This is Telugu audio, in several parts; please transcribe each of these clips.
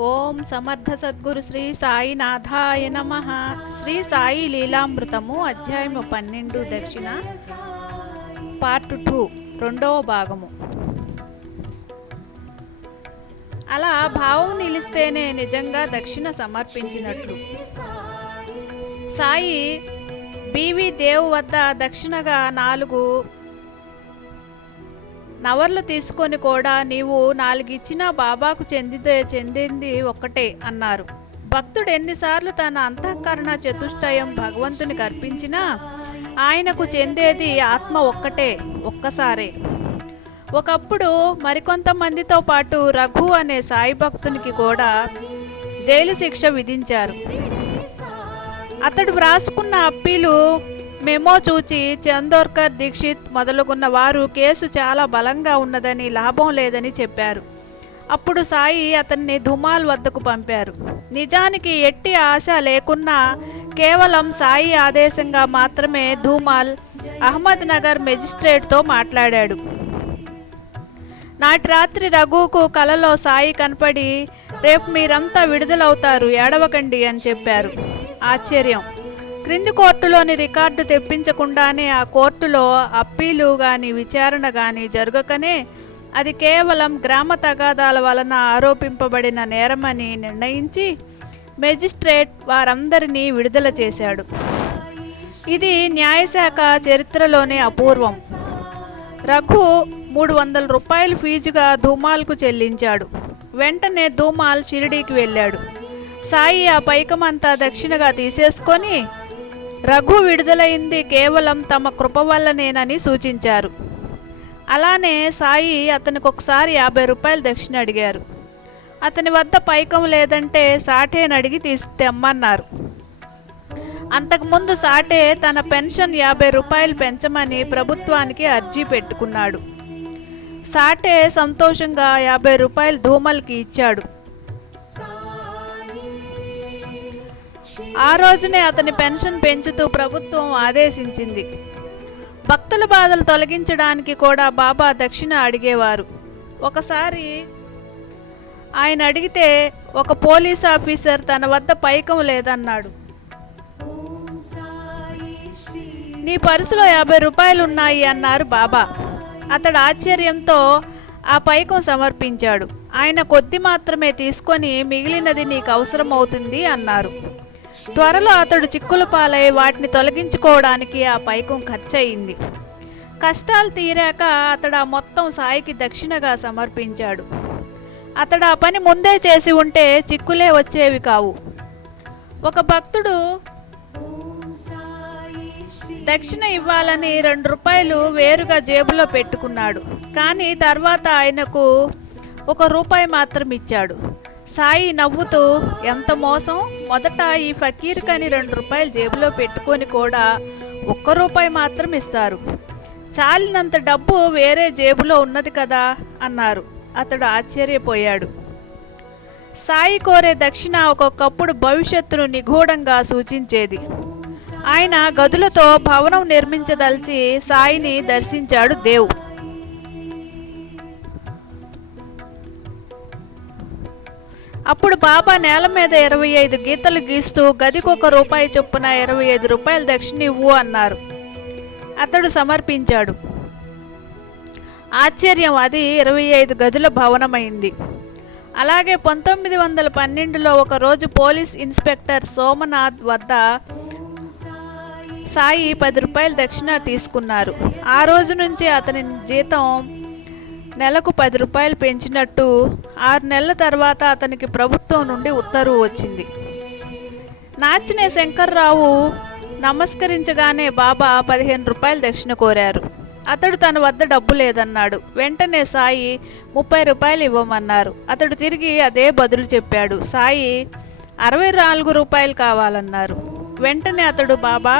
ఓం సమర్థ సద్గురు శ్రీ సాయినాథాయ నమః. శ్రీ సాయి లీలామృతము అధ్యాయము 12 దక్షిణ పార్ట్ 2 రెండవ భాగము. అలా భావం నిలిస్తేనే నిజంగా దక్షిణ సమర్పించినట్లు. సాయి బివి దేవ్ వద్ద దక్షిణగా 4 నవర్లు తీసుకొని కూడా నీవు 4 ఇచ్చినా బాబాకు చెందింది ఒక్కటే అన్నారు. భక్తుడు ఎన్నిసార్లు తన అంతఃకరణ చతుష్టయం భగవంతునికి అర్పించినా ఆయనకు చెందేది ఆత్మ ఒక్కసారే. ఒకప్పుడు మరికొంతమందితో పాటు రఘు అనే సాయి భక్తునికి కూడా జైలు శిక్ష విధించారు. అతడు వ్రాసుకున్న అప్పీలు మెమో చూచి చందోర్కర్, దీక్షిత్ మొదలుగున్న వారు కేసు చాలా బలంగా ఉన్నదని, లాభం లేదని చెప్పారు. అప్పుడు సాయి అతన్ని ధుమాల్ వద్దకు పంపారు. నిజానికి ఎట్టి ఆశ లేకున్నా కేవలం సాయి ఆదేశంగా మాత్రమే ధూమాల్ అహ్మద్ నగర్ మెజిస్ట్రేట్తో మాట్లాడాడు. నాటి రాత్రి రఘుకు కలలో సాయి కనపడి, రేపు మీరంతా విడుదలవుతారు, ఏడవకండి అని చెప్పారు. ఆశ్చర్యం! క్రింది కోర్టులోని రికార్డు తెప్పించకుండానే ఆ కోర్టులో అప్పీలు గాని విచారణ గాని జరగకనే అది కేవలం గ్రామ తగాదాల వలన ఆరోపింపబడిన నేరమని నిర్ణయించి మెజిస్ట్రేట్ వారందరినీ విడుదల చేశాడు. ఇది న్యాయశాఖ చరిత్రలోనే అపూర్వం. రఘు 300 రూపాయలు ఫీజుగా ధూమాల్కు చెల్లించాడు. వెంటనే ధూమాల్ షిరిడీకి వెళ్ళాడు. సాయి ఆ పైకమంతా దక్షిణగా తీసేసుకొని రఘు విడుదలైంది కేవలం తమ కృప వల్లనేనని సూచించారు. అలానే సాయి అతనికి ఒకసారి 50 రూపాయలు దక్షిణ అడిగారు. అతని వద్ద పైకం లేదంటే సాటేని అడిగి తెమ్మన్నారు. అంతకుముందు సాటే తన పెన్షన్ 50 రూపాయలు పెంచమని ప్రభుత్వానికి అర్జీ పెట్టుకున్నాడు. సాటే సంతోషంగా 50 రూపాయలు ధూమల్కి ఇచ్చాడు. ఆ రోజునే అతని పెన్షన్ పెంచుతూ ప్రభుత్వం ఆదేశించింది. భక్తుల బాధలు తొలగించడానికి కూడా బాబా దక్షిణ అడిగేవారు. ఒకసారి ఆయన అడిగితే ఒక పోలీస్ ఆఫీసర్ తన వద్ద పైకం లేదన్నాడు. నీ పర్సులో 50 రూపాయలు ఉన్నాయి అన్నారు బాబా. అతడు ఆశ్చర్యంతో ఆ పైకం సమర్పించాడు. ఆయన కొద్ది మాత్రమే తీసుకొని మిగిలినది నీకు అవసరమవుతుంది అన్నారు. త్వరలో అతడు చిక్కుల పాలై వాటిని తొలగించుకోవడానికి ఆ పైకం ఖర్చయింది. కష్టాలు తీరాక అతడు ఆ మొత్తం సాయికి దక్షిణగా సమర్పించాడు. అతడు ఆ పని ముందే చేసి ఉంటే చిక్కులే వచ్చేవి కావు. ఒక భక్తుడు దక్షిణ ఇవ్వాలని 2 రూపాయలు వేరుగా జేబులో పెట్టుకున్నాడు. కానీ తర్వాత ఆయనకు 1 రూపాయి మాత్రం ఇచ్చాడు. సాయి నవ్వుతూ, ఎంత మోసం! మొదట ఈ ఫకీర్కని 2 రూపాయలు జేబులో పెట్టుకొని కూడా 1 రూపాయి మాత్రం ఇస్తారు. చాలినంత డబ్బు వేరే జేబులో ఉన్నది కదా అన్నారు. అతడు ఆశ్చర్యపోయాడు. సాయి కోరే దక్షిణ ఒక్కొక్కప్పుడు భవిష్యత్తును నిగూఢంగా సూచించేది. ఆయన గదులతో భవనం నిర్మించదలిచి సాయిని దర్శించాడు దేవ్. అప్పుడు బాబా నేల మీద 25 గీతలు గీస్తూ గదికి 1 రూపాయి చొప్పున 25 రూపాయలు దక్షిణ ఇవ్వు అన్నారు. అతడు సమర్పించాడు. ఆశ్చర్యం! అది 25 గదుల భవనమైంది. అలాగే 1912లో ఒకరోజు పోలీస్ ఇన్స్పెక్టర్ సోమనాథ్ వద్ద సాయి 10 రూపాయలు దక్షిణ తీసుకున్నారు. ఆ రోజు నుంచి అతని జీతం నెలకు 10 రూపాయలు పెంచినట్టు 6 నెలల తర్వాత అతనికి ప్రభుత్వం నుండి ఉత్తర్వు వచ్చింది. నాచినే శంకర్రావు నమస్కరించగానే బాబా 15 రూపాయలు దక్షిణ కోరారు. అతడు తన వద్ద డబ్బు లేదన్నాడు. వెంటనే సాయి 30 రూపాయలు ఇవ్వమన్నారు. అతడు తిరిగి అదే బదులు చెప్పాడు. సాయి 64 రూపాయలు కావాలన్నారు. వెంటనే అతడు, బాబా,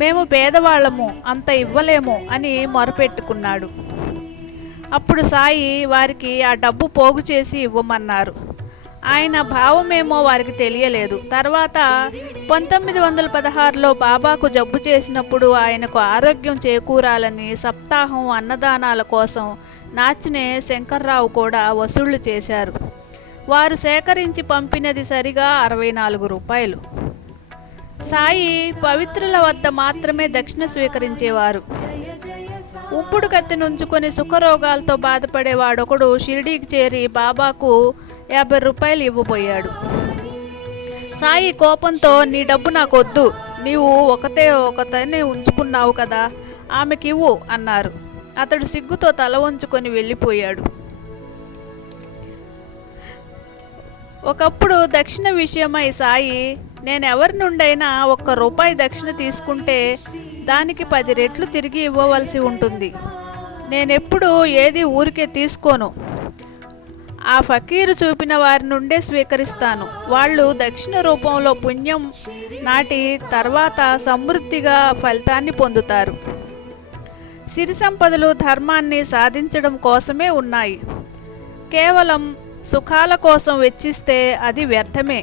మేము పేదవాళ్ళము, అంత ఇవ్వలేము అని మొరపెట్టుకున్నాడు. అప్పుడు సాయి వారికి ఆ డబ్బు పోగు చేసి ఇవ్వమన్నారు. ఆయన భావమేమో వారికి తెలియలేదు. తర్వాత 1916లో బాబాకు జబ్బు చేసినప్పుడు ఆయనకు ఆరోగ్యం చేకూరాలని సప్తాహం అన్నదానాల కోసం నాచినే శంకర్రావు కూడా వసూళ్లు చేశారు. వారు సేకరించి పంపినది సరిగా 64 రూపాయలు. సాయి పవిత్రుల వద్ద మాత్రమే దక్షిణ స్వీకరించేవారు. ఉంపుడు కత్తి నుంచుకొని సుఖరోగాలతో బాధపడేవాడొకడు షిరిడీకి చేరి బాబాకు 50 రూపాయలు ఇవ్వబోయాడు. సాయి కోపంతో, నీ డబ్బు నాకొద్దు, నీవు ఒకతనే ఉంచుకున్నావు కదా, ఆమెకివ్వు అన్నారు. అతడు సిగ్గుతో తల వంచుకొని వెళ్ళిపోయాడు. ఒకప్పుడు దక్షిణ విషయమై సాయి, నేనెవరి నుండైనా 1 రూపాయి దక్షిణ తీసుకుంటే దానికి 10 రెట్లు తిరిగి ఇవ్వవలసి ఉంటుంది. నేనెప్పుడు ఏది ఊరికే తీసుకోను. ఆ ఫకీరు చూపిన వారి నుండే స్వీకరిస్తాను. వాళ్ళు దక్షిణ రూపంలో పుణ్యం నాటి తర్వాత సమృద్ధిగా ఫలితాన్ని పొందుతారు. సిరి సంపదలు ధర్మాన్ని సాధించడం కోసమే ఉన్నాయి. కేవలం సుఖాల కోసం వెచ్చిస్తే అది వ్యర్థమే.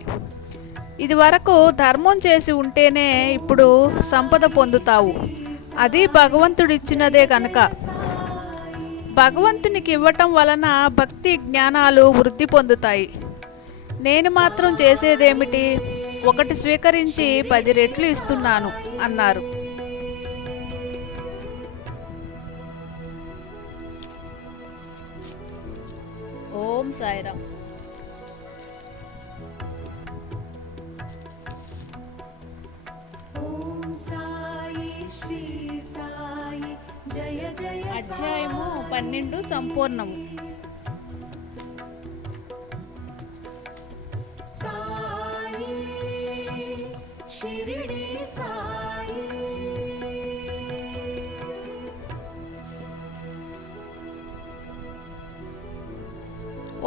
ఇది వరకు ధర్మం చేసి ఉంటేనే ఇప్పుడు సంపద పొందుతావు. అది భగవంతుడిచ్చినదే కనుక. భగవంతునికి ఇవ్వటం వలన భక్తి జ్ఞానాలు వృద్ధి పొందుతాయి. నేను మాత్రం చేసేదేమిటి, 1 స్వీకరించి 10 రెట్లు ఇస్తున్నాను అన్నారు. ఓం సాయిరామ్. అధ్యాయము 12 సంపూర్ణము.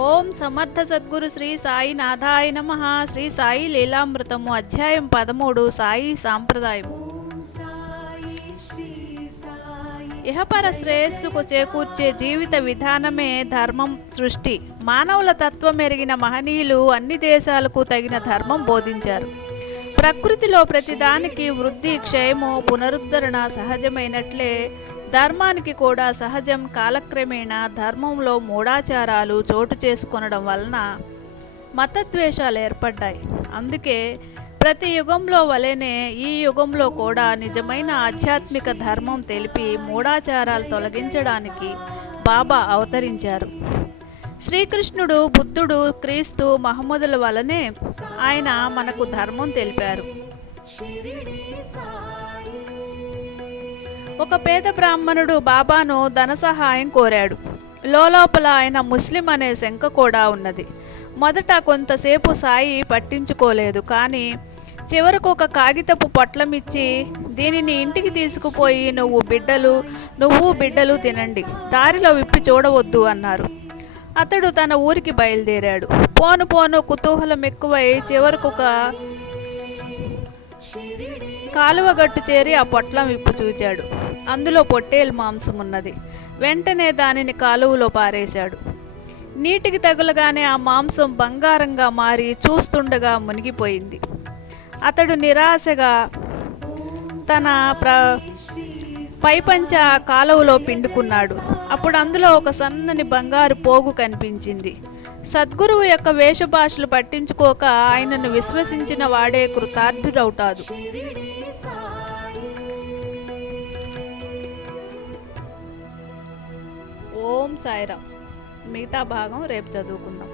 ఓం సమర్థ సద్గురు శ్రీ సాయి నాథాయ నమః. శ్రీ సాయి లీలామృతము అధ్యాయం 13 సాయి సాంప్రదాయము. ఇహపర శ్రేయస్సుకు చేకూర్చే జీవిత విధానమే ధర్మం సృష్టి. మానవుల తత్వం ఎరిగిన మహనీయులు అన్ని దేశాలకు తగిన ధర్మం బోధించారు. ప్రకృతిలో ప్రతిదానికి వృద్ధి, క్షయము, పునరుద్ధరణ సహజమైనట్లే ధర్మానికి కూడా సహజం. కాలక్రమేణా ధర్మంలో మూఢాచారాలు చోటు చేసుకొనడం వలన మతద్వేషాలు ఏర్పడ్డాయి. అందుకే ప్రతి యుగంలో వలెనే ఈ యుగంలో కూడా నిజమైన ఆధ్యాత్మిక ధర్మం తెలిపి మూఢాచారాలు తొలగించడానికి బాబా అవతరించారు. శ్రీకృష్ణుడు, బుద్ధుడు, క్రీస్తు, మహమ్మదుల వలనే ఆయన మనకు ధర్మం తెలిపారు. ఒక పేద బ్రాహ్మణుడు బాబాను ధన సహాయం కోరాడు. లోపల ఆయన ముస్లిం అనే శంక కూడా ఉన్నది. మొదట కొంతసేపు సాయి పట్టించుకోలేదు. కానీ చివరకు ఒక కాగితపు పొట్లమిచ్చి, దీనిని ఇంటికి తీసుకుపోయి నువ్వు బిడ్డలు తినండి, దారిలో విప్పి చూడవద్దు అన్నారు. అతడు తన ఊరికి బయలుదేరాడు. పోను కుతూహలం ఎక్కువై చివరకు ఒక కాలువ గట్టు చేరి ఆ పొట్లం విప్పు చూచాడు. అందులో పొట్టేలు మాంసం ఉన్నది. వెంటనే దానిని కాలువలో పారేశాడు. నీటికి తగులగానే ఆ మాంసం బంగారంగా మారి చూస్తుండగా మునిగిపోయింది. అతడు నిరాశగా తన పైపంచ కాలువలో పిండుకున్నాడు. అప్పుడు అందులో ఒక సన్నని బంగారు పోగు కనిపించింది. సద్గురువు యొక్క వేషభాషలు పట్టించుకోక ఆయనను విశ్వసించిన వాడే కృతార్థుడవుతాడు. ఓం సాయిరామ్. మిగతా భాగం రేపు చదువుకుందాం.